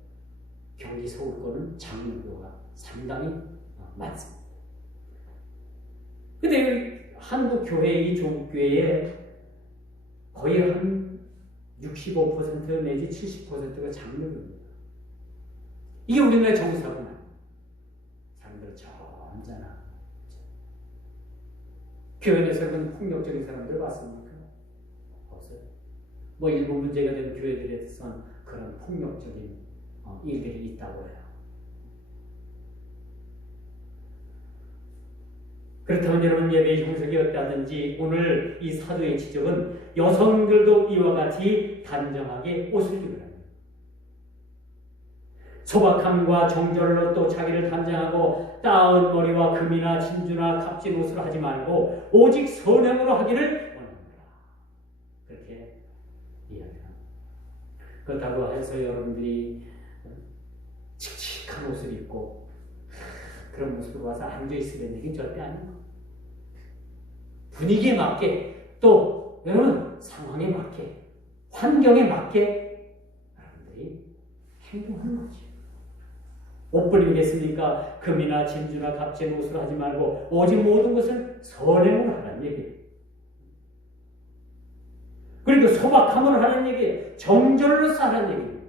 경기 서울권은 장로교가 상당히 많습니다. 근데 한국 교회, 이 조국교회에 거의 한 65% 내지 70%가 장로교입니다. 이게 우리나라의 정사구나. 사람들 점잖아. 교회에서는 폭력적인 사람들 봤습니까? 없어요. 일부 문제가 된 교회들에서는 그런 폭력적인 일들이 있다고 해요. 그렇다면 여러분 예배의 형식이 어떠하든지 오늘 이 사도의 지적은 여성들도 이와 같이 단정하게 옷을 입으라. 소박함과 정절로 또 자기를 단정하고 따은 머리와 금이나 진주나 값진 옷으로 하지 말고 오직 선행으로 하기를 원합니다. 그렇게 이야기합니다. 그렇다고 해서 여러분들이 칙칙한 옷을 입고 그런 모습으로 와서 앉아있으면 되긴 절대 아니에요. 분위기에 맞게 또 여러분 상황에 맞게 환경에 맞게 여러분들이 행동하는 거죠. 옷부림겠습니까? 금이나 진주나 값진 옷으로 하지 말고 오직 모든 것을 선행으로 하라는 얘기예요. 그리고 소박함으로 하는 얘기예요. 정절로서 하는 얘기예요.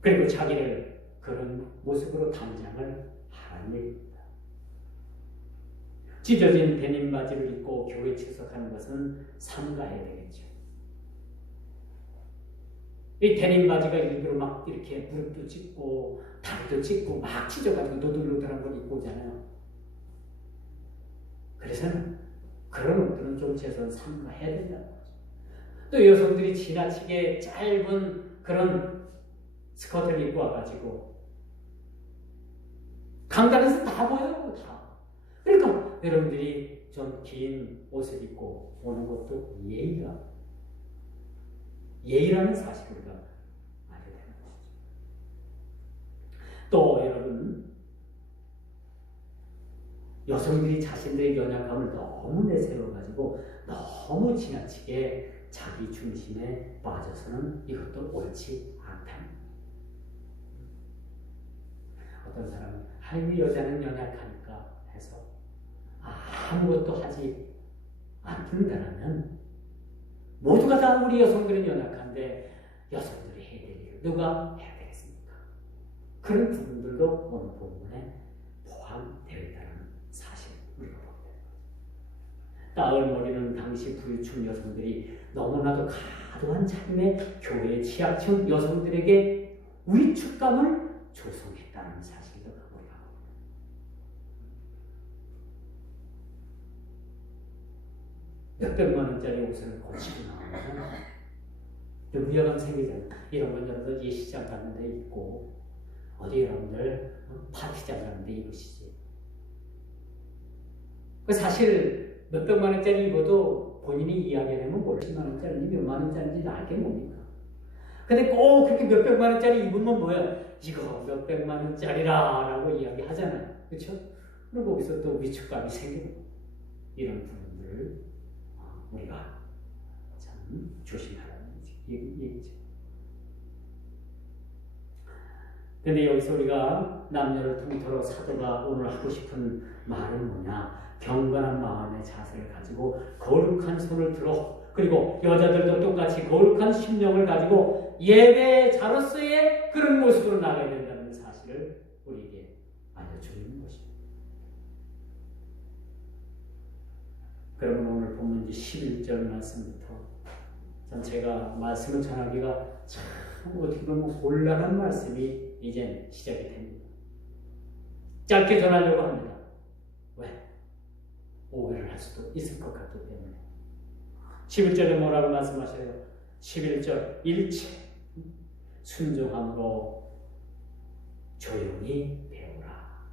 그리고 자기를 그런 모습으로 단장을 하라는 얘기입니다. 찢어진 데님 바지를 입고 교회 출석하는 것은 삼가해야 되겠죠. 이 데님 바지가 일부러 막 이렇게 무릎도 찢고 다리도 찢고 막 찢어가지고 노들노들한 걸 입고 오잖아요. 그래서는 그런 옷들은 좀 최소한 삼가해야 된다는 거죠. 또 여성들이 지나치게 짧은 그런 스커트를 입고 와가지고 강단에서 다 보여요. 다. 그러니까 여러분들이 좀 긴 옷을 입고 오는 것도 예의라는 사실을 우리가 알게 되는 것이죠. 또 여러분, 여성들이 자신들의 연약함을 너무 내세워가지고 너무 지나치게 자기 중심에 빠져서는 이것도 옳지 않다. 어떤 사람은 아이고 여자는 연약하니까 해서 아무것도 하지 않는다면 모두가 다 우리 여성들은 연약한데 여성들이 해야 될 일을 누가 해야 되겠습니까? 그런 부분들도 오늘 본문에 포함되어 있다는 사실을 우리가 보게 됩니다. 따을 머리는 당시 부유층 여성들이 너무나도 과도한 차림의 교회 취약층 여성들에게 위축감을 조성했다는 사실도 우리가 봅니다. 몇백만 원짜리 옷을 고치고 나오면 위화감 생기잖아요. 이런 건 여러분들 예시장 같은 데 있고 어디 여러분들 파티장 같은 데 입으시지. 사실 몇백만 원짜리 입어도 본인이 이야기하면 뭘 10만 원짜리인지 몇만 원짜리인지 알게 뭡니까? 근데 꼭 그렇게 몇백만 원짜리 입으면 뭐야? 이거 몇백만 원짜리라 라고 이야기하잖아요. 그렇죠? 그리고 거기서 또 위축감이 생기고 이런 부분들을 우리가 참 조심하라는 얘기죠. 근데 여기서 우리가 남녀를 통틀어 사도가 오늘 하고 싶은 말은 뭐냐? 경건한 마음의 자세를 가지고 거룩한 손을 들어, 그리고 여자들도 똑같이 거룩한 심령을 가지고 예배자로서의 그런 모습으로 나가야 된다는 사실을 우리에게 알려주는 것입니다. 그러면 오늘 본문 11절 말씀부터 제가 말씀을 전하기가 참 어떻게 보면 곤란한 말씀이 이제 시작이 됩니다. 짧게 전하려고 합니다. 왜? 오해를 할 수도 있을 것 같기 때문에. 11절에 뭐라고 말씀하셔요? 11절 일체 순종함으로 조용히 배우라.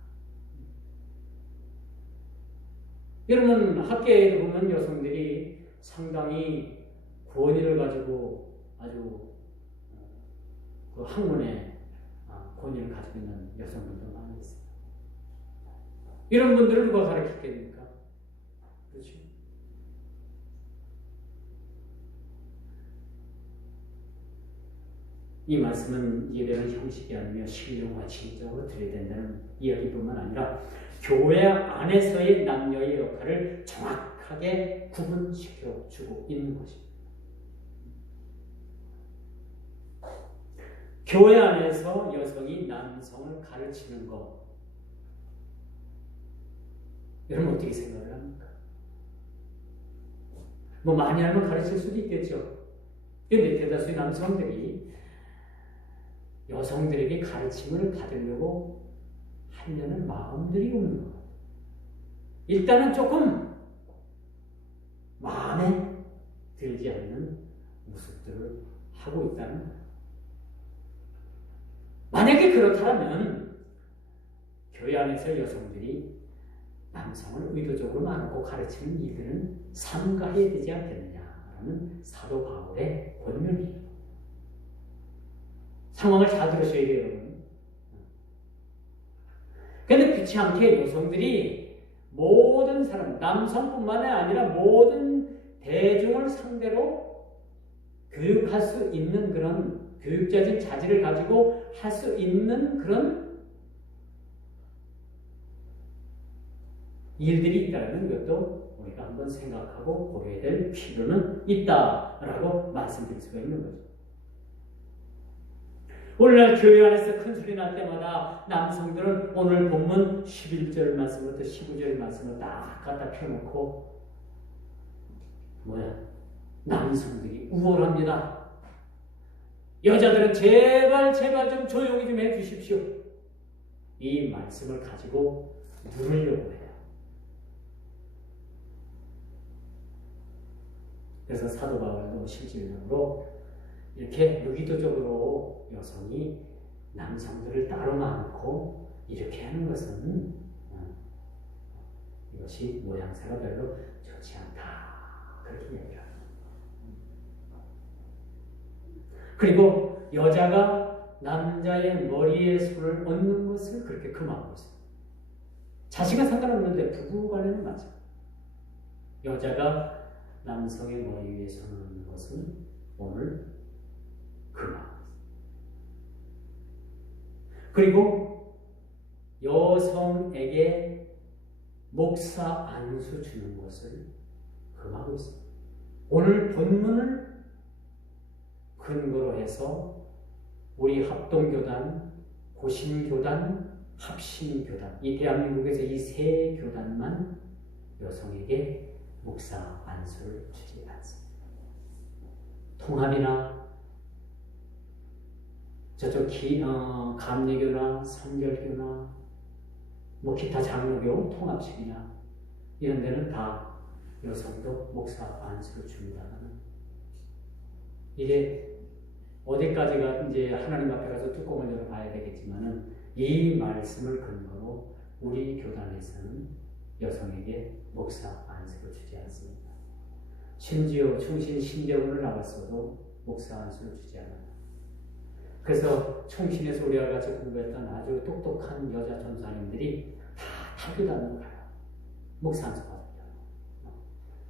여러분 학계에 보면 여성들이 상당히 권위를 가지고 아주 그 학문에 권위를 가지고 있는 여성분들 많이 있어요. 이런 분들을 누가 가르치겠습니까? 그렇죠? 이 말씀은 예배는 형식이 아니며 신령과 진정으로 드려야 된다는 이야기뿐만 아니라 교회 안에서의 남녀의 역할을 정확하게 구분시켜 주고 있는 것입니다. 교회 안에서 여성이 남성을 가르치는 것, 여러분 어떻게 생각을 합니까? 뭐 많이 알면 가르칠 수도 있겠죠. 그런데 대다수의 남성들이 여성들에게 가르침을 받으려고 하려는 마음들이 없는 것 같아요. 일단은 조금 마음에 들지 않는 모습들을 하고 있다는 거예요. 만약에 그렇다면 교회 안에서 여성들이 남성을 의도적으로 나누고 가르치는 일들은 삼가해야 되지 않겠느냐라는 사도 바울의 권면이에요. 상황을 잘 들으셔야 돼요, 여러분. 그런데 그렇지 않게 여성들이 모든 사람, 남성뿐만 아니라 모든 대중을 상대로 교육할 수 있는 그런 교육자진 자질을 가지고 할 수 있는 그런 일들이 있다는 것도 우리가 한번 생각하고 고려해야 될 필요는 있다라고 말씀드릴 수가 있는 거죠. 오늘날 교회 안에서 큰 소리 날 때마다 남성들은 오늘 본문 11절 말씀부터 19절 말씀을 딱 갖다 펴놓고 뭐야? 남성들이 우월합니다. 여자들은 제발 좀 조용히 좀 해주십시오. 이 말씀을 가지고 누르려고 해요. 그래서 사도 바울도 실질적으로 이렇게 의도적으로 여성이 남성들을 따로 많고 이렇게 하는 것은 이것이 모양새가 별로 좋지 않다. 그렇게 얘기합니다. 그리고 여자가 남자의 머리에 손을 얹는 것을 그렇게 금하고 있어요. 자식은 상관없는데 부부간에는 맞아요. 여자가 남성의 머리 위에 손을 얹는 것은 오늘 금하고 있어요. 그리고 여성에게 목사 안수 주는 것을 금하고 있어요. 오늘 본문을 근거로 해서 우리 합동교단, 고신교단, 합신교단, 이 대한민국에서 이 세 교단만 여성에게 목사 안수를 주지 않습니다. 통합이나 저쪽 감리교나 선결교나 뭐 기타 장로교, 통합식이나 이런 데는 다 여성도 목사 안수를 줍니다. 이게 어디까지가 이제 하나님 앞에 가서 뚜껑을 열어봐야 되겠지만은 이 말씀을 근거로 우리 교단에서는 여성에게 목사 안수를 주지 않습니다. 심지어 충신 신대원을 나왔어도 목사 안수를 주지 않아요. 그래서 총신에서 우리가 같이 공부했던 아주 똑똑한 여자 전사님들이 다 타교단으로 가요. 목사 안수 받으려고.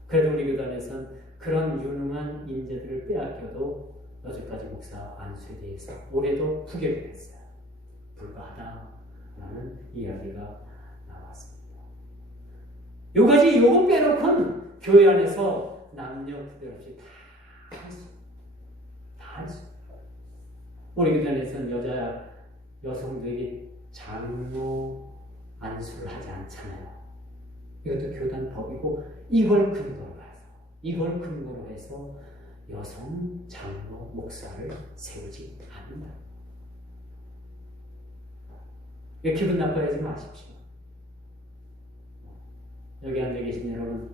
그래도 우리 교단에서는 그런 유능한 인재들을 빼앗겨도 여태까지 목사 안수에 대해서 올해도 부결을 했어요. 불가하다라는 이야기가 나왔습니다. 요 가지 요거 빼놓고는 교회 안에서 남녀 구별 없이 다 할 수 있어요. 다 할 수 있어요. 우리 교단에서는 여성들에게 장로 안수를 하지 않잖아요. 이것도 교단 법이고 이걸 근거로 해서 여성 장로 목사를 세우지 않는다. 기분 나빠하지 마십시오. 여기 앉아 계신 여러분,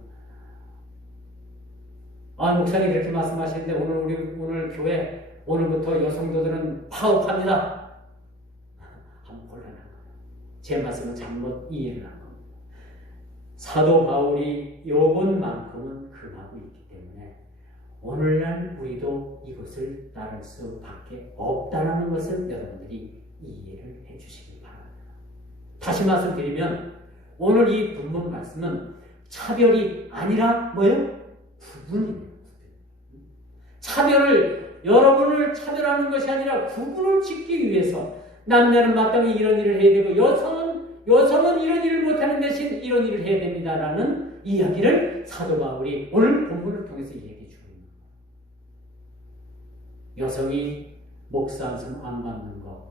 목사님 그렇게 말씀하시는데 오늘 교회 오늘부터 여성도들은 파업합니다. 한번 곤란한 거예요. 제 말씀은 잘못 이해를 한 겁니다. 사도 바울이 요것만큼은 금하고 있기 때문에 오늘날 우리도 이것을 따를 수밖에 없다는 것을 여러분들이 이해를 해주시기 바랍니다. 다시 말씀드리면 오늘 이 본문 말씀은 차별이 아니라 뭐예요? 구분이에요. 여러분을 차별하는 것이 아니라 구분을 짓기 위해서 남자는 마땅히 이런 일을 해야 되고 여성은 이런 일을 못하는 대신 이런 일을 해야 됩니다라는 이야기를 사도 바울이 오늘 본문을 통해서 얘기해 주고 있는 거예요. 여성이 목사 안수 안 받는 것,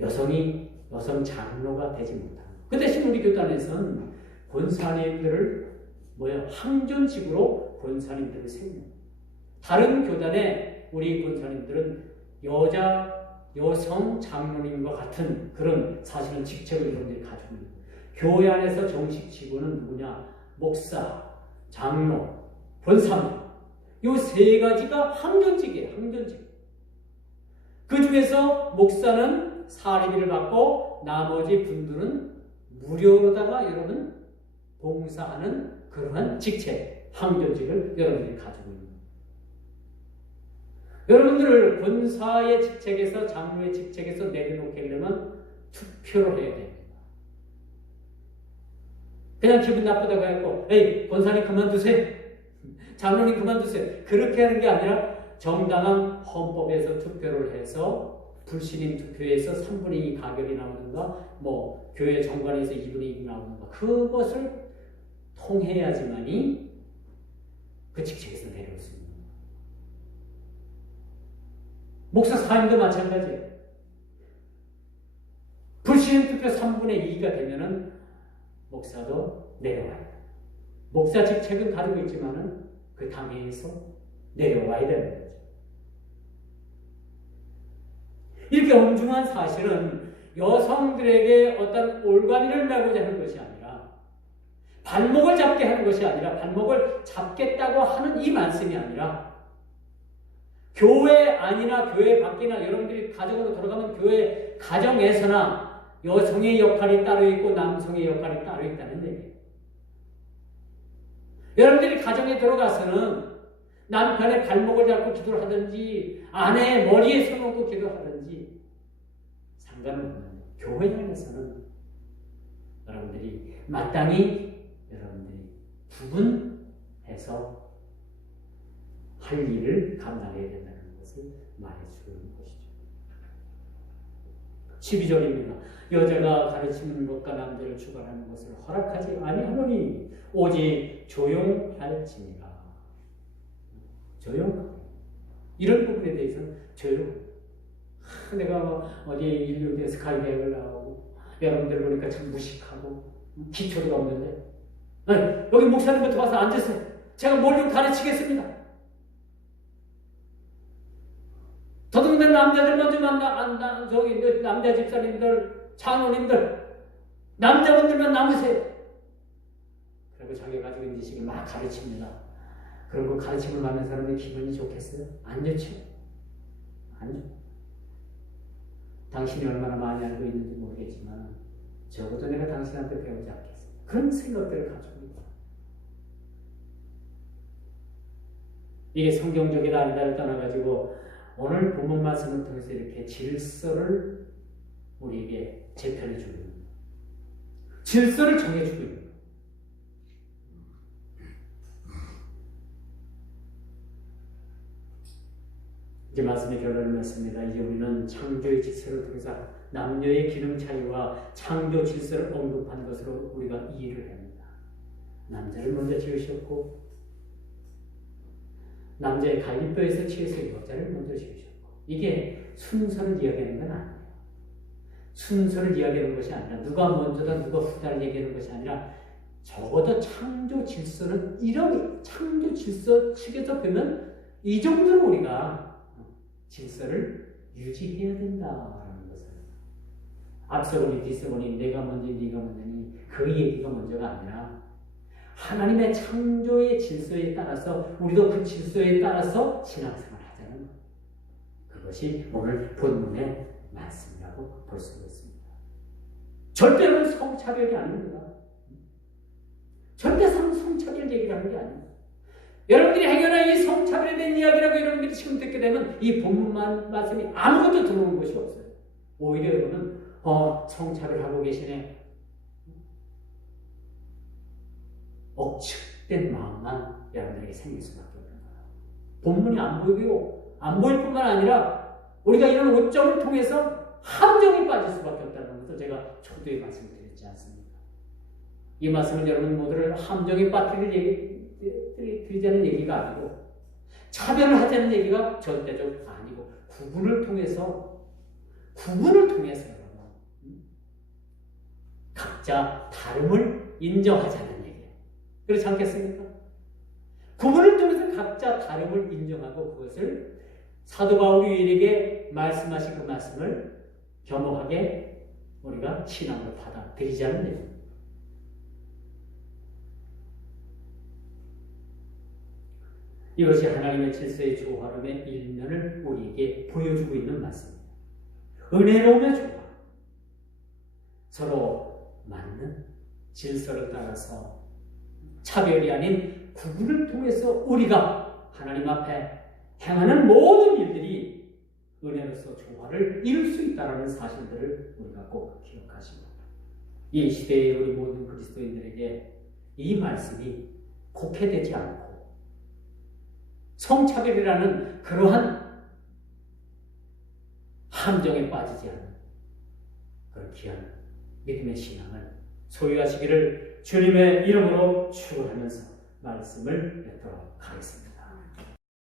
여성 장로가 되지 못하는 것. 그 대신 우리 교단에서는 권사님들을 항전직으로 권사님들을 세웁니다. 다른 교단에 우리 권사님들은 여성 장로님과 같은 그런 사실은 직책을 여러분들이 가지고 있는 거예요. 교회 안에서 정식 직원은 누구냐? 목사, 장로, 권사님. 이 세 가지가 항전직이에요. 항전직. 그 중에서 목사는 사례비를 받고 나머지 분들은 무료로다가 여러분 봉사하는 그러한 직책, 항전직을 여러분들이 가지고 있는 거예요. 여러분들을 권사의 직책에서 장로의 직책에서 내려놓으려면 투표를 해야 됩니다. 그냥 기분 나쁘다고 해갖고 에이 권사님 그만두세요. 장로님 그만두세요. 그렇게 하는 게 아니라 정당한 헌법에서 투표를 해서 불신임 투표에서 3분의 2 가결이 나오는가 교회 정관에서 2분의 1이 나오는가 그것을 통해야지만이 그 직책에서 내려올 수 있는 거예요. 목사 사임도 마찬가지예요. 불신임 투표 3분의 2가 되면은 목사도 내려와야 돼요. 목사 직책은 가지고 있지만은 그 당회에서 내려와야 되는 거죠. 이렇게 엄중한 사실은 여성들에게 어떤 올가미를 메고자 하는 것이 아니라 발목을 잡게 하는 것이 아니라 발목을 잡겠다고 하는 이 말씀이 아니라 교회 안이나 교회 밖이나 여러분들이 가정으로 돌아가면 교회 가정에서나 여성의 역할이 따로 있고 남성의 역할이 따로 있다는 얘기예요. 여러분들이 가정에 들어가서는 남편의 발목을 잡고 기도를 하든지 아내의 머리에 손놓고 기도하든지 상관없는 교회 안에서는 여러분들이 마땅히 여러분들이 구분해서 할 일을 감당해야 된다는 것을 말해주는 것이죠. 12절입니다. 여자가 가르치는 것과 남자를 주관하는 것을 허락하지 아니하노니 오직 조용할지니라. 조용하고 이런 부분에 대해서는 조용. 내가 어디 인류대 스카이 대학을 나오고 여러분들 보니까 참 무식하고 기초도 없는데 여기 목사님부터 와서 앉으세요. 제가 뭘 좀 가르치겠습니다. 더더군다나 남자들만 좀 남자 집사님들, 장로님들, 남자분들만 남으세요. 그러면 그리고 자기가 가지고 있는 지식을 막 가르칩니다. 그리고 가르침을 받는 사람들이 기분이 좋겠어요? 안 좋죠? 안 좋죠. 당신이 얼마나 많이 알고 있는지 모르겠지만 적어도 내가 당신한테 배우지 않겠어. 그런 생각들을 가지고 있다. 이게 성경적이다 아니다를 떠나가지고 오늘 본문 말씀을 통해서 이렇게 질서를 우리에게 재편해주고 있는 거예요. 질서를 정해주고 있는 거예요. 이제 말씀의 결론을 맺습니다. 이제 우리는 창조의 질서를 통해서 남녀의 기능 차이와 창조 질서를 언급한 것으로 우리가 이해를 합니다. 남자를 먼저 지으셨고 남자의 갈비뼈에서 취해서 여자를 먼저 지으셨고 이게 순서를 이야기하는 건 아니에요. 순서를 이야기하는 것이 아니라 누가 먼저다 누가 후다를 얘기하는 것이 아니라 적어도 창조 질서는 이런 창조 질서 측에서 보면 이 정도는 우리가 질서를 유지해야 된다라는 것을 앞서거니 뒤서거니 내가 먼저 네가 먼저니 그 얘기가 먼저가 아니라 하나님의 창조의 질서에 따라서 우리도 그 질서에 따라서 신앙생활을 하자는 것. 그것이 오늘 본문의 말씀이라고 볼 수 있습니다. 절대로 성차별이 아닙니다. 절대 성차별 얘기를 하는 게 아닙니다. 여러분들이 행여나 이 성차별에 대한 이야기라고 여러분들이 지금 듣게 되면 이 본문만 말씀이 아무것도 들어오는 것이 없어요. 오히려 여러분은 성차별하고 계시네. 억측된 마음만 여러분들에게 생길 수밖에 없는 거예요. 본문이 안 보일 뿐만 아니라 우리가 이런 오점을 통해서 함정에 빠질 수밖에 없다는 것을 제가 초두에 말씀드렸지 않습니까? 이 말씀은 여러분 모두를 함정에 빠뜨리자는 얘기가 아니고 차별을 하자는 얘기가 절대적 아니고 구분을 통해서 여러분 각자 다름을 인정하자는 얘기예요. 그렇지 않겠습니까? 구분을 통해서 각자 다름을 인정하고 그것을 사도 바울이 우리에게 말씀하신 그 말씀을 겸허하게 우리가 신앙으로 받아들이자는 얘기입니다. 이것이 하나님의 질서의 조화로움의 일면을 우리에게 보여주고 있는 말씀입니다. 은혜로움의 조화, 서로 맞는 질서를 따라서 차별이 아닌 구분을 통해서 우리가 하나님 앞에 행하는 모든 일들이 은혜로서 조화를 이룰 수 있다는 사실들을 우리가 꼭 기억하시고 이 시대의 우리 모든 그리스도인들에게 이 말씀이 곡해되지 않고 성차별이라는 그러한 함정에 빠지지 않는 그런 귀한 믿음의 신앙을 소유하시기를 주님의 이름으로 축원하면서 말씀을 맺도록 하겠습니다.